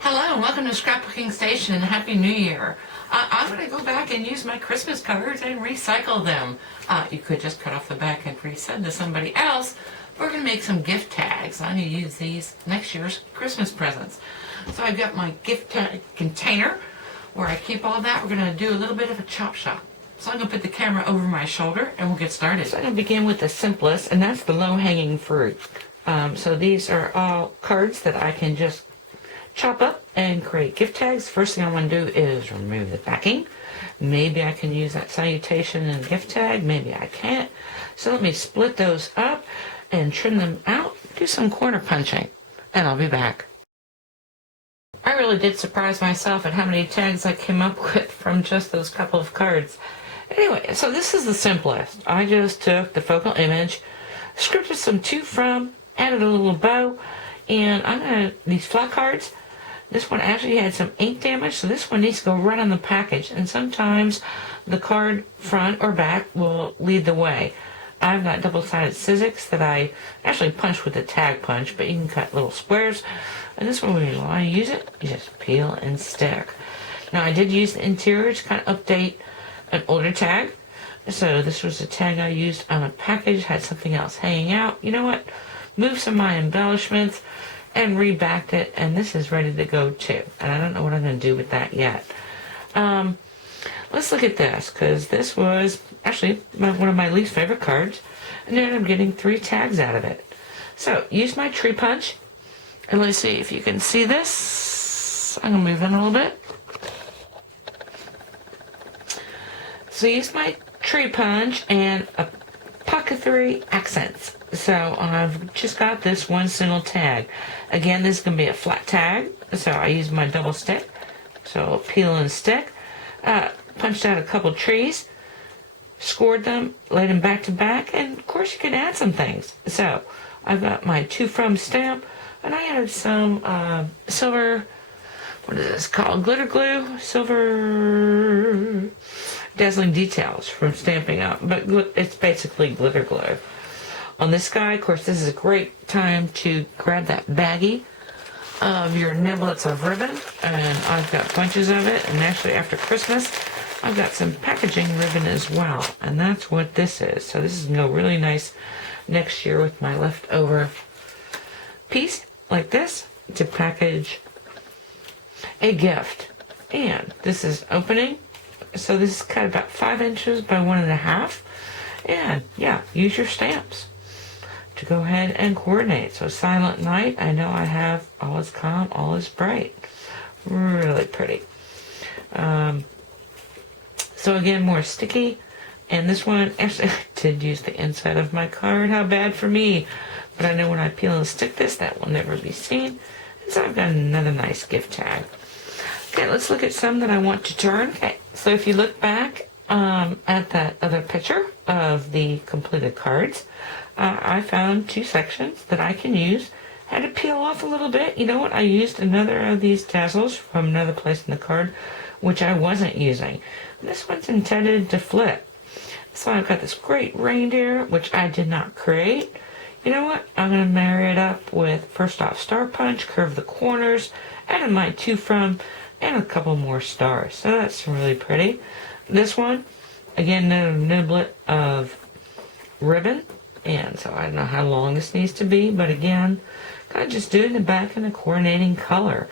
Hello and welcome to Scrapbooking Station and Happy New Year. I'm going to go back and use my Christmas cards and recycle them. You could just cut off the back and resend to somebody else. We're going to make some gift tags. I'm going to use these next year's Christmas presents. So I've got my gift tag container where I keep all that. We're going to do a little bit of a chop shop. So I'm going to put the camera over my shoulder and we'll get started. So I'm going to begin with the simplest, and that's the low-hanging fruit. So these are all cards that I can just chop up and create gift tags. First thing I want to do is remove the backing. Maybe I can use that salutation and gift tag. Maybe I can't. So let me split those up and trim them out. Do some corner punching, and I'll be back. I really did surprise myself at how many tags I came up with from just those couple of cards. Anyway, so this is the simplest. I just took the focal image, scripted some to from, added a little bow, and I'm going to, these flat cards, this one actually had some ink damage, so this one needs to go right on the package, and sometimes the card front or back will lead the way. I've got double-sided Sizzix that I actually punched with a tag punch, but you can cut little squares, and this one, when you want to use it, you just peel and stick. Now, I did use the interior to kind of update an older tag, so this was a tag I used on a package, had something else hanging out. You know what? Moved some of my embellishments and rebacked it, and this is ready to go too. And I don't know what I'm going to do with that yet. Let's look at this, because this was actually one of my least favorite cards, and then I'm getting 3 tags out of it. So, use my tree punch, and let's see if you can see this. I'm going to move in a little bit. So, use my tree punch and a pocket 3 accents. So I've just got this one single tag. Again, this is going to be a flat tag, so I use my double stick. So peel and stick. Punched out a couple trees, scored them, laid them back to back, and of course you can add some things. So I've got my to from stamp, and I added some silver, what is this called? Glitter glue? Silver dazzling details from Stampin' Up, but it's basically glitter glue. On this guy, of course, this is a great time to grab that baggie of your niblets of ribbon, and I've got bunches of it, and actually after Christmas, I've got some packaging ribbon as well, and that's what this is. So this is going to go really nice next year with my leftover piece like this to package a gift. And this is opening, so this is cut about 5 inches by 1.5, and yeah, use your stamps to go ahead and coordinate. So Silent Night, I know I have All Is Calm, All Is Bright. Really pretty. So again, more sticky. And this one, actually, I did use the inside of my card. How bad for me. But I know when I peel and stick this, that will never be seen. And so I've got another nice gift tag. Okay, let's look at some that I want to turn. Okay, so if you look back at that other picture of the completed cards, I found 2 sections that I can use. Had to peel off a little bit. You know what? I used another of these tassels from another place in the card, which I wasn't using. This one's intended to flip. So I've got this great reindeer, which I did not create. You know what? I'm going to marry it up with, first off, Star Punch, curve the corners, added my to from, and a couple more stars. So that's really pretty. This one, again, another niblet of ribbon. And so I don't know how long this needs to be, but again, kind of just doing the back in a coordinating color.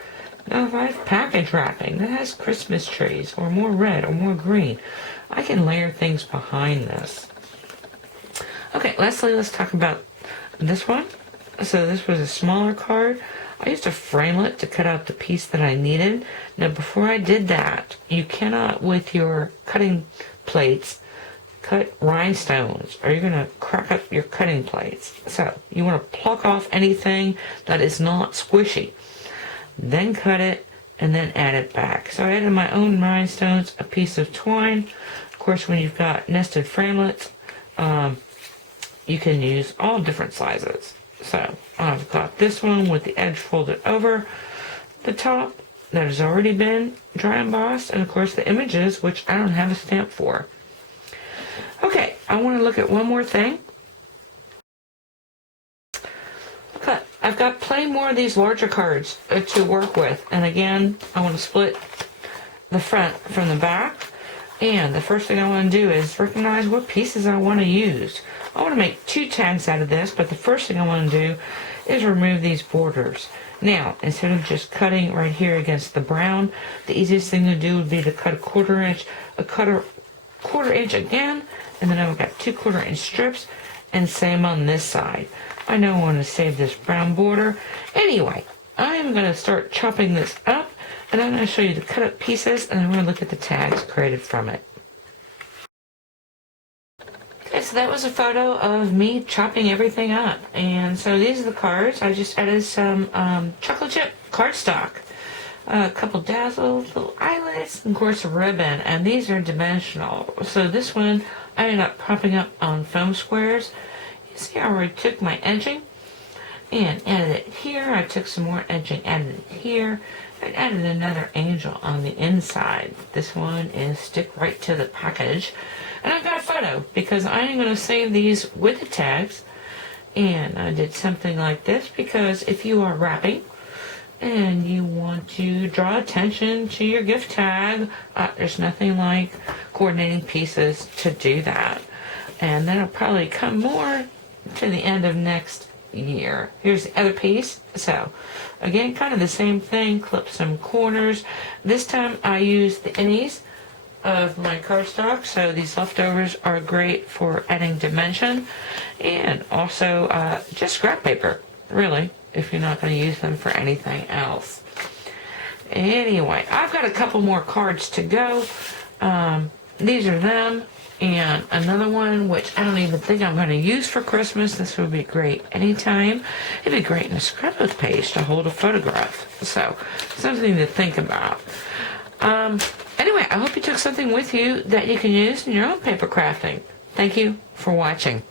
Now if I have package wrapping that has Christmas trees, or more red, or more green, I can layer things behind this. Okay, lastly, let's talk about this one. So this was a smaller card. I used a framelit to cut out the piece that I needed. Now before I did that, you cannot, with your cutting plates, cut rhinestones, or you're going to crack up your cutting plates. So you want to pluck off anything that is not squishy. Then cut it, and then add it back. So I added my own rhinestones, a piece of twine. Of course, when you've got nested framelits, you can use all different sizes. So I've got this one with the edge folded over the top that has already been dry embossed, and of course the images, which I don't have a stamp for. Okay, I want to look at one more thing. Okay, I've got plenty more of these larger cards to work with. And again, I want to split the front from the back. And the first thing I want to do is recognize what pieces I want to use. I want to make 2 tags out of this, but the first thing I want to do is remove these borders. Now, instead of just cutting right here against the brown, the easiest thing to do would be to cut a 1/4 inch, cut a 1/4 inch again, and then I've got 2 1/4 inch strips, and same on this side. I know I want to save this brown border. Anyway, I'm going to start chopping this up, and I'm going to show you the cut up pieces, and I'm going to look at the tags created from it. Okay, so that was a photo of me chopping everything up. And so these are the cards. I just added some chocolate chip cardstock, a couple dazzles, little eyelets, and of course a ribbon. And these are dimensional. So this one I ended up propping up on foam squares. You see I already took my edging and added it here. I took some more edging, added it here, and added another angel on the inside. This one is stick right to the package. And I've got a photo because I'm going to save these with the tags. And I did something like this because if you are wrapping and you want to draw attention to your gift tag, there's nothing like coordinating pieces to do that. And that'll probably come more to the end of next year. Here's the other piece. So again, kind of the same thing, clip some corners. This time I used the innies of my cardstock, so these leftovers are great for adding dimension, and also just scrap paper, really, if you're not going to use them for anything else. Anyway, I've got a couple more cards to go. These are them, and another one which I don't even think I'm going to use for Christmas. This would be great anytime. It'd be great in a scrapbook page to hold a photograph, so something to think about. Anyway, I hope you took something with you that you can use in your own paper crafting. Thank you for watching.